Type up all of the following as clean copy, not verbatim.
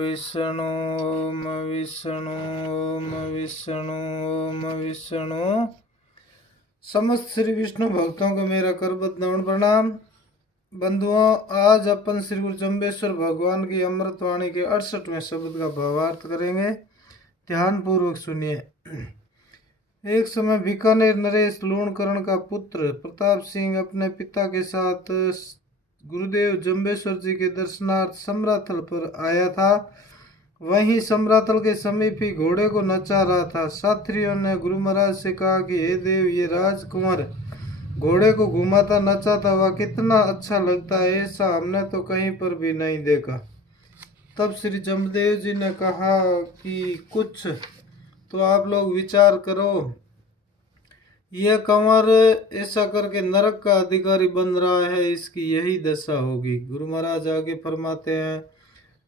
विष्णु ओम विष्णु ओम विष्णु ओम विष्णु। समस्त श्री विष्णु भक्तों को मेरा करबद्ध नमन प्रणाम। बंधुओं, आज अपन श्री गुरु जम्बेश्वर भगवान की अमृत वाणी के 68वें शब्द का भावार्थ करेंगे। ध्यान पूर्वक सुनिए। एक समय बीकानेर नरेश लूणकरण का पुत्र प्रताप सिंह अपने पिता के साथ गुरुदेव जम्बेश्वर जी के दर्शनार्थ समराथल पर आया था। वहीं समराथल के समीप ही घोड़े को नचा रहा था। साथियों ने गुरु महाराज से कहा कि हे देव, ये राजकुमार घोड़े को घुमाता नचाता वह कितना अच्छा लगता है, ऐसा हमने तो कहीं पर भी नहीं देखा। तब श्री जमदेव जी ने कहा कि कुछ तो आप लोग विचार करो। यह कंवर ऐसा करके नरक का अधिकारी बन रहा है, इसकी यही दशा होगी। गुरु महाराज आगे फरमाते हैं,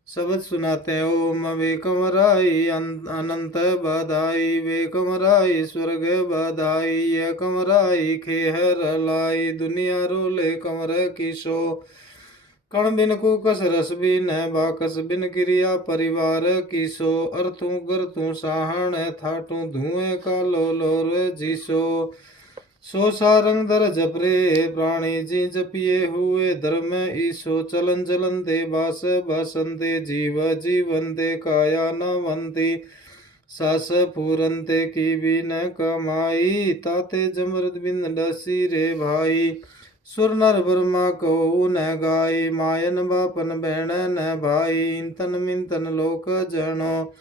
शब्द सुनाते हैं। ओम वे कंवराई अनंत बधाई, वे कंवराई स्वर्ग बधाई, ये कंवराई खेहर लाई, दुनिया रोले कंवर की सो। कण बिन कुकस रस बिन बाकस बिन क्रिया परिवार की सो। अर्थू गरतू साहण थाटू धुएं का लोर जीसो। सो सारंग दर जपरे प्राणी जी जपिए हुए धर्म ईसो। चलन चलन दे बास बसंते जीव जीवन दे काया न वंती। सास पूरंते की भी न कमाई, ताते जमरद बिंद डसी रे भाई। सुर नर ब्रह्मा को न गाय, मायन बापन बहन न भाई। इंतन मिंतन लोक जनो,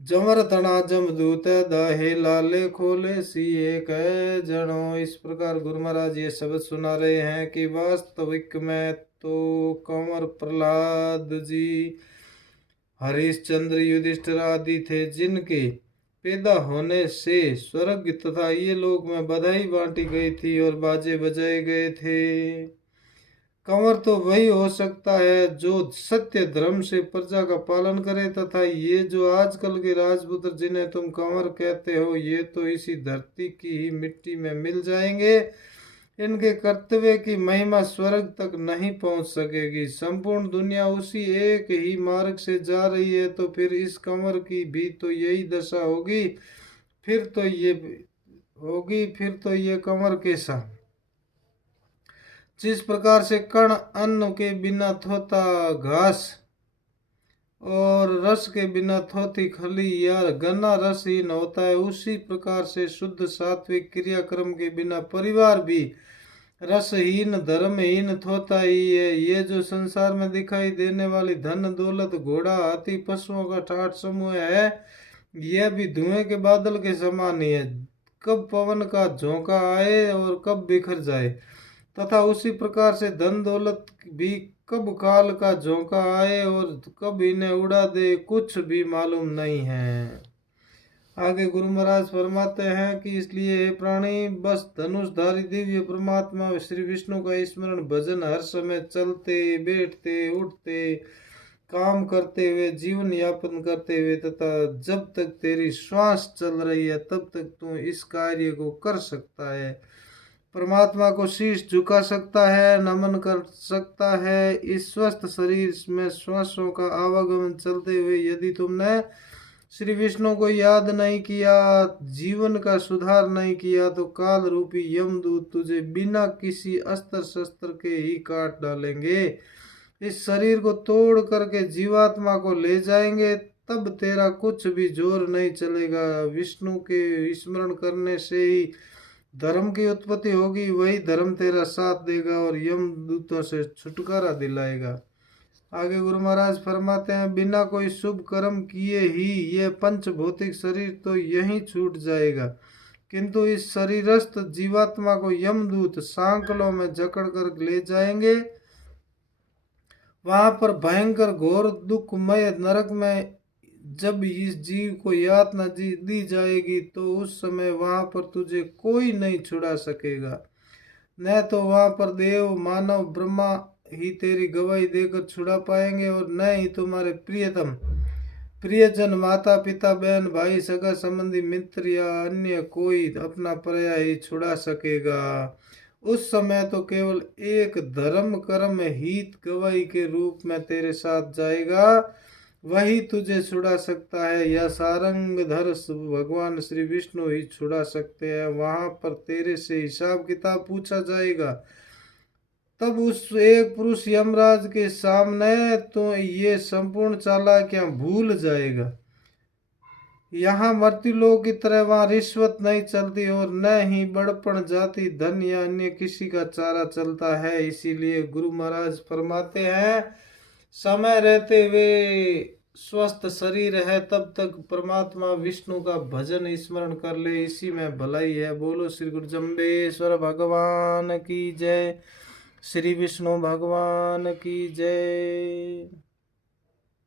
जमर तना जमदूत दहे लाले खोले सीए कह जनो। इस प्रकार गुरु महाराज ये शब्द सुना रहे हैं कि वास्तविक में तो कंवर प्रहलाद जी, हरिश्चंद्र, युधिष्ठिर आदि थे, जिनके पैदा होने से स्वर्ग तथा ये लोक में बधाई बांटी गई थी और बाजे बजाए गए थे। कंवर तो वही हो सकता है जो सत्य धर्म से प्रजा का पालन करे, तथा ये जो आजकल के राजपुत्र जिन्हें तुम कंवर कहते हो, ये तो इसी धरती की ही मिट्टी में मिल जाएंगे। इनके कर्तव्य की महिमा स्वर्ग तक नहीं पहुंच सकेगी। संपूर्ण दुनिया उसी एक ही मार्ग से जा रही है, तो फिर इस कंवर की भी तो यही दशा होगी। फिर तो ये कंवर कैसा? जिस प्रकार से कण अन्न के बिना थोता घास और रस के बिना थोती खली या गन्ना रसहीन होता है, उसी प्रकार से शुद्ध सात्विक क्रियाक्रम के बिना परिवार भी रसहीन धर्महीन थोता ही है। ये जो संसार में दिखाई देने वाली धन दौलत घोड़ा हाथी पशुओं का ठाठ समूह है, यह भी धुएं के बादल के समान ही है। कब पवन का झोंका आए और कब बिखर जाए, तथा उसी प्रकार से धन दौलत भी कब काल का झोंका आए और कब इन्हें उड़ा दे, कुछ भी मालूम नहीं है। आगे गुरु महाराज फरमाते हैं कि इसलिए हे प्राणी, बस धनुषधारी दिव्य परमात्मा श्री विष्णु का स्मरण भजन हर समय चलते बैठते उठते काम करते हुए जीवन यापन करते हुए तथा जब तक तेरी श्वास चल रही है तब तक तू इस कार्य को कर सकता है। परमात्मा को शीश झुका सकता है, नमन कर सकता है। इस स्वस्थ शरीर में श्वासों का आवागमन चलते हुए यदि तुमने श्री विष्णु को याद नहीं किया, जीवन का सुधार नहीं किया, तो काल रूपी यमदूत तुझे बिना किसी अस्त्र शस्त्र के ही काट डालेंगे। इस शरीर को तोड़ करके जीवात्मा को ले जाएंगे, तब तेरा कुछ भी जोर नहीं चलेगा। विष्णु के स्मरण करने से ही धर्म की उत्पत्ति होगी, वही धर्म तेरा साथ देगा और यमदूतों से छुटकारा दिलाएगा। आगे गुरु महाराज फरमाते हैं, बिना कोई शुभ कर्म किए ही ये पंच भौतिक शरीर तो यहीं छूट जाएगा, किंतु इस शरीरस्थ जीवात्मा को यमदूत सांकलों में जकड़ कर ले जाएंगे। वहां पर भयंकर घोर दुखमय नरक में जब इस जीव को यातना दी जाएगी, तो उस समय वहां पर तुझे कोई नहीं छुड़ा सकेगा। न तो वहां पर देव मानव ब्रह्मा ही तेरी गवाही देकर छुड़ा पाएंगे, और न ही तुम्हारे प्रियजन माता पिता बहन भाई सगा संबंधी मित्र या अन्य कोई अपना पर्याय ही छुड़ा सकेगा। उस समय तो केवल एक धर्म कर्म हित गवाही के रूप में तेरे साथ जाएगा। वही तुझे छुड़ा सकता है। यह सारंग धर भगवान श्री विष्णु ही छुड़ा सकते हैं। वहां पर तेरे से हिसाब किताब पूछा जाएगा। तब उस एक पुरुष यमराज के सामने तो ये संपूर्ण चालाकियां भूल जाएगा। यहाँ मृत्युलोक की तरह वहां रिश्वत नहीं चलती और न ही बड़पन, जाति, धन या अन्य किसी का चारा चलता है। इसीलिए गुरु महाराज फरमाते हैं, समय रहते हुए स्वस्थ शरीर है तब तक परमात्मा विष्णु का भजन स्मरण कर ले, इसी में भलाई है। बोलो श्री गुरु जम्बेश्वर भगवान की जय। श्री विष्णु भगवान की जय।